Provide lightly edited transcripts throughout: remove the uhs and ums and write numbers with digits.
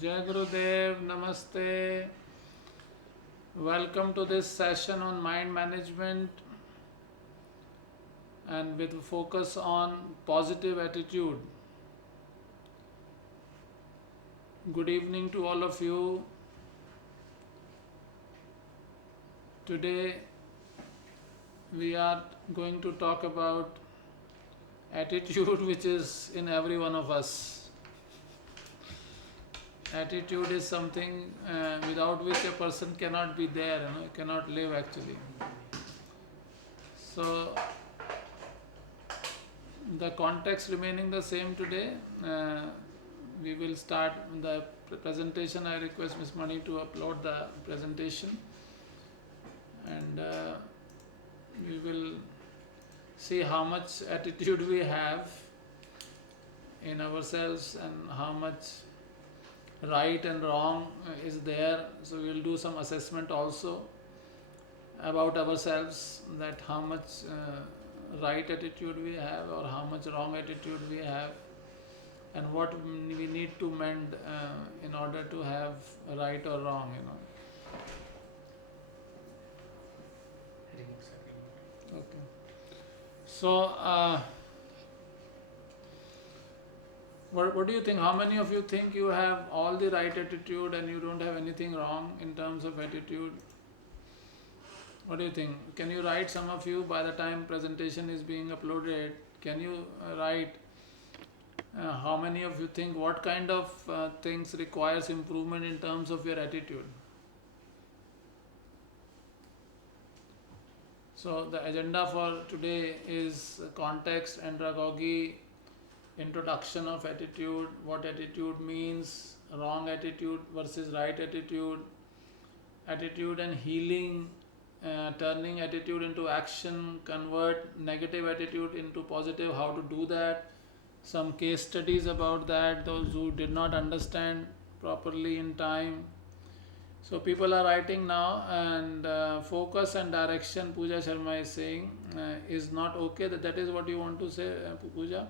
Jai Gurudev, Namaste. Welcome to this session on mind management and with focus on positive attitude. Good evening to all of you. Today we are going to talk about attitude which is in every one of us. Attitude is something without which a person cannot be there, cannot live actually. So the context remaining the same today, we will start the presentation. I request Ms. Mani to upload the presentation, and we will see how much attitude we have in ourselves and how much right and wrong is there. So we will do some assessment also about ourselves, that how much right attitude we have or how much wrong attitude we have, and what we need to mend in order to have right or wrong. Okay. So what do you think? How many of you think you have all the right attitude and you don't have anything wrong in terms of attitude? What do you think? Can you write, some of you, by the time presentation is being uploaded, can you write how many of you think what kind of things requires improvement in terms of your attitude? So the agenda for today is context, andragogy, introduction of attitude, what attitude means, wrong attitude versus right attitude and healing, turning attitude into action, convert negative attitude into positive, how to do that, some case studies about that, those who did not understand properly in time. So people are writing now, and focus and direction, Pooja Sharma is saying, is not okay. That is what you want to say, Pooja.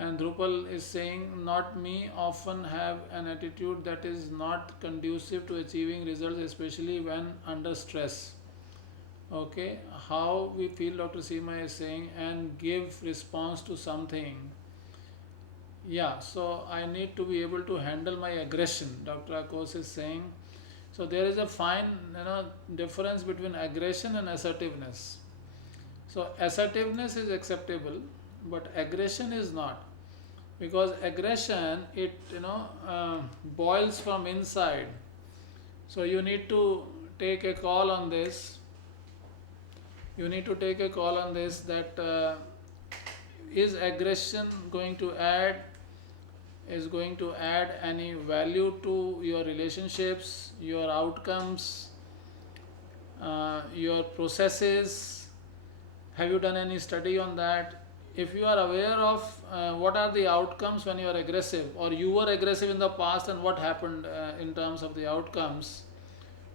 And Drupal is saying, not me, often have an attitude that is not conducive to achieving results, especially when under stress. Okay, how we feel, Dr. Seema is saying, and give response to something. Yeah, so I need to be able to handle my aggression, Dr. Akos is saying. So there is a fine difference between aggression and assertiveness. So assertiveness is acceptable, but aggression is not, because aggression, it boils from inside. So you need to take a call on this. You need to take a call on this, that is aggression going to add any value to your relationships, your outcomes, your processes? Have you done any study on that? If you are aware of what are the outcomes when you are aggressive, or you were aggressive in the past and what happened in terms of the outcomes,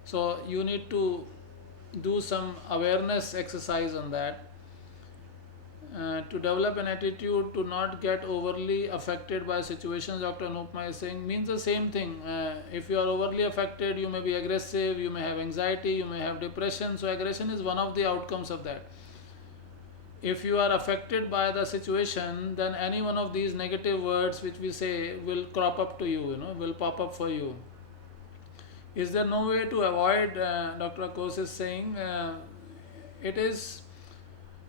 so you need to do some awareness exercise on that. To develop an attitude to not get overly affected by situations, Dr. Anupma is saying, means the same thing. If you are overly affected, you may be aggressive, you may have anxiety, you may have depression. So aggression is one of the outcomes of that. If you are affected by the situation, then any one of these negative words which we say will crop up to you, will pop up for you. Is there no way to avoid? Dr. Akos is saying, it is,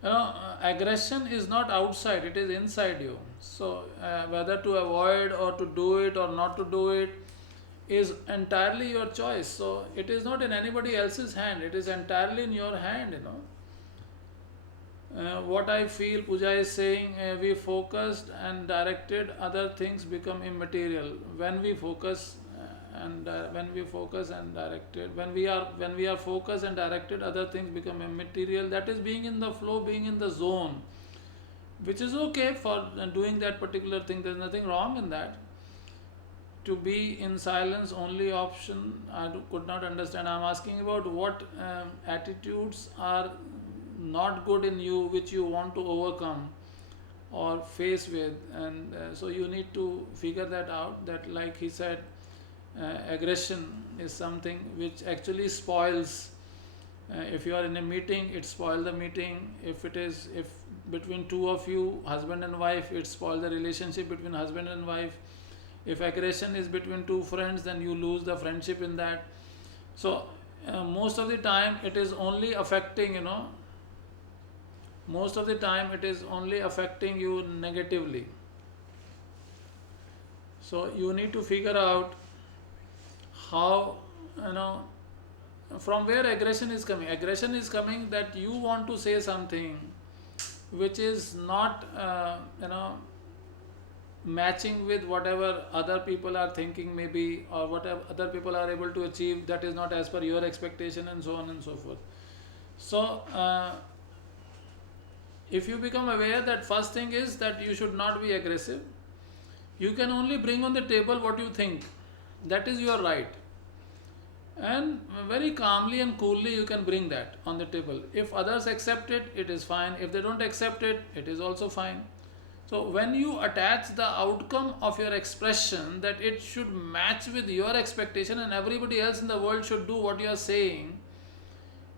aggression is not outside, it is inside you. So whether to avoid or to do it or not to do it is entirely your choice. So it is not in anybody else's hand, it is entirely in your hand. What I feel, Pooja is saying, we focused and directed, other things become immaterial. When we focus when we are focused and directed, other things become immaterial. That is being in the flow, being in the zone, which is okay for doing that particular thing. There's nothing wrong in that. To be in silence only option, I could not understand. I'm asking about what attitudes are not good in you, which you want to overcome or face with, and so you need to figure that out. That, like he said, Aggression is something which actually spoils. If you are in a meeting, it spoils the meeting. If between two of you, husband and wife, it spoils the relationship between husband and wife. If aggression is between two friends, then you lose the friendship in that. So most of the time it is only affecting, most of the time it is only affecting you negatively. So you need to figure out how, you know from where aggression is coming. Aggression is coming that you want to say something which is not matching with whatever other people are thinking, maybe, or whatever other people are able to achieve, that is not as per your expectation, and so on and so forth. So if you become aware that first thing is that you should not be aggressive, you can only bring on the table what you think, that is your right, and very calmly and coolly you can bring that on the table. If others accept it, it is fine. If they don't accept it, it is also fine. So when you attach the outcome of your expression that it should match with your expectation and everybody else in the world should do what you are saying,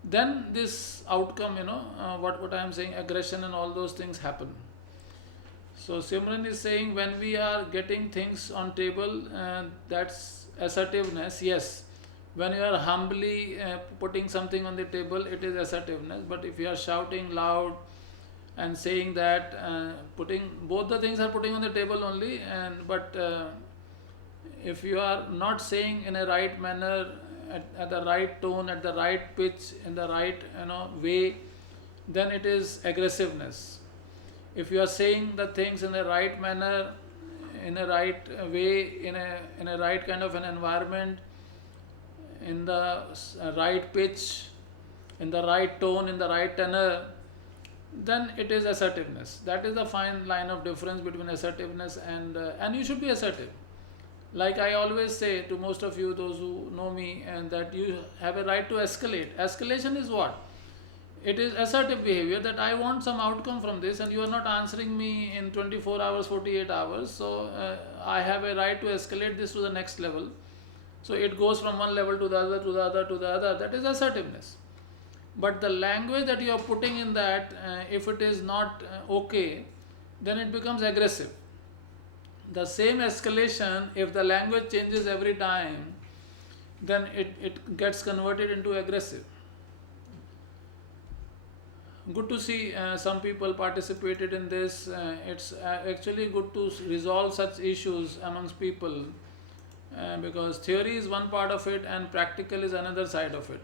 then this outcome, what I am saying, aggression and all those things happen. So Simran is saying when we are getting things on table, that's assertiveness. Yes, when you are humbly putting something on the table, it is assertiveness. But if you are shouting loud and saying that, putting both the things are putting on the table only, and but if you are not saying in a right manner, at the right tone, at the right pitch, in the right way, then it is aggressiveness. If you are saying the things in the right manner, in a right way, in a right kind of an environment, in the right pitch, in the right tone, in the right tenor, then it is assertiveness. That is the fine line of difference between assertiveness and you should be assertive. Like I always say to most of you, those who know me, and that you have a right to escalate. Escalation is what? It is assertive behavior, that I want some outcome from this and you are not answering me in 24 hours, 48 hours. So I have a right to escalate this to the next level. So it goes from one level to the other, to the other, to the other. That is assertiveness. But the language that you are putting in that, if it is not okay, then it becomes aggressive. The same escalation, if the language changes every time, then it gets converted into aggressive. Good to see some people participated in this. It's actually good to resolve such issues amongst people, because theory is one part of it and practical is another side of it.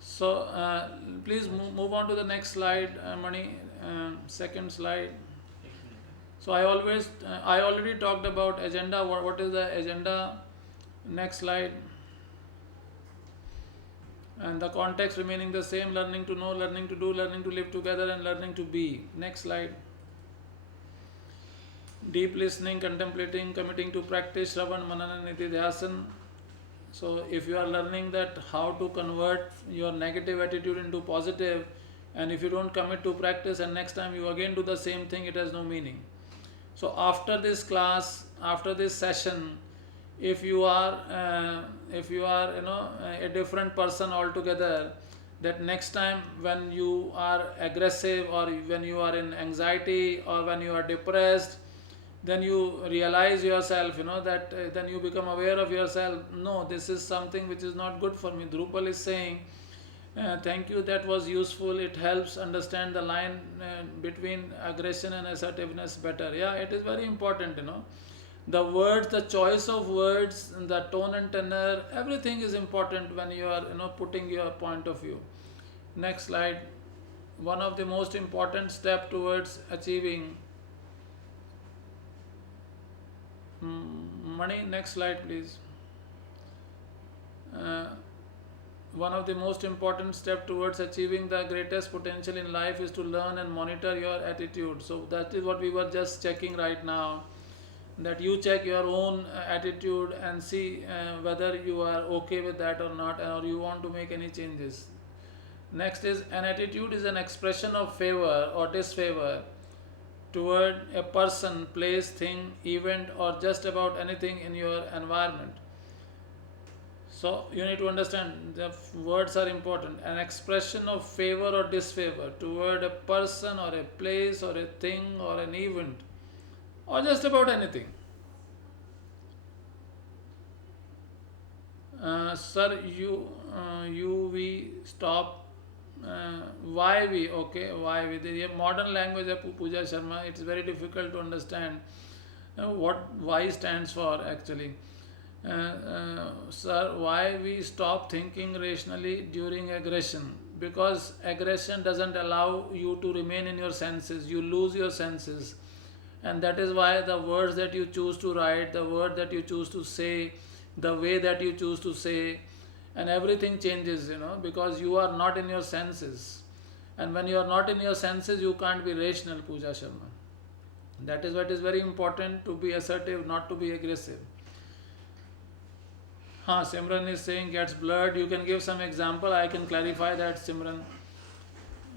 So please move on to the next slide, Mani. Second slide. So I already talked about agenda. What is the agenda? Next slide. And the context remaining the same: learning to know, learning to do, learning to live together, and learning to be. Next slide. Deep listening, contemplating, committing to practice, Shravan, Manana, Nitidhyasan. So if you are learning that how to convert your negative attitude into positive, and if you don't commit to practice and next time you again do the same thing, it has no meaning. So after this class, after this session, if you are a different person altogether, that next time when you are aggressive, or when you are in anxiety, or when you are depressed, then you realize yourself, that then you become aware of yourself. No, this is something which is not good for me. Drupal is saying, thank you, that was useful. It helps understand the line between aggression and assertiveness better. Yeah, it is very important, the words, the choice of words, the tone and tenor, everything is important when you are putting your point of view. Next slide. One of the most important step towards achieving money. Next slide, please. One of the most important step towards achieving the greatest potential in life is to learn and monitor your attitude. So that is what we were just checking right now, that you check your own attitude and see whether you are okay with that or not, or you want to make any changes. Next is, an attitude is an expression of favor or disfavor toward a person, place, thing, event, or just about anything in your environment. So you need to understand the words are important. An expression of favor or disfavor toward a person or a place or a thing or an event or just about anything. Sir, we stop. Why we? Okay, why we? The modern language of Pooja Sharma, it's very difficult to understand what why stands for actually. Sir, why we stop thinking rationally during aggression? Because aggression doesn't allow you to remain in your senses. You lose your senses, and that is why the words that you choose to write, the word that you choose to say, the way that you choose to say, and everything changes. Because you are not in your senses, and when you are not in your senses, you can't be rational, Pooja Sharma. That is what is very important, to be assertive, not to be aggressive. Simran is saying gets blurred. You can give some example. I can clarify that, Simran.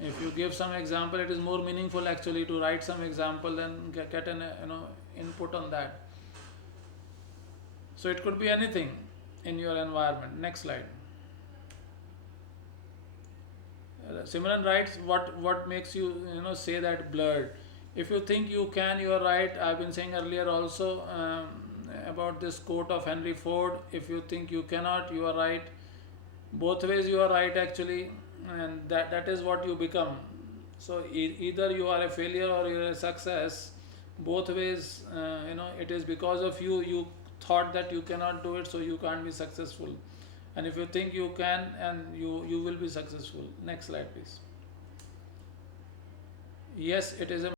If you give some example, it is more meaningful actually to write some example than get an input on that. So it could be anything in your environment. Next slide. Simran writes, what makes you say that blurred? If you think you can, you are right. I've been saying earlier also about this quote of Henry Ford. If you think you cannot, you are right. Both ways you are right actually, and that is what you become. So either you are a failure or you are a success. Both ways, it is because of you thought that you cannot do it, so you can't be successful. And if you think you can, and you will be successful. Next slide please. Yes, it is a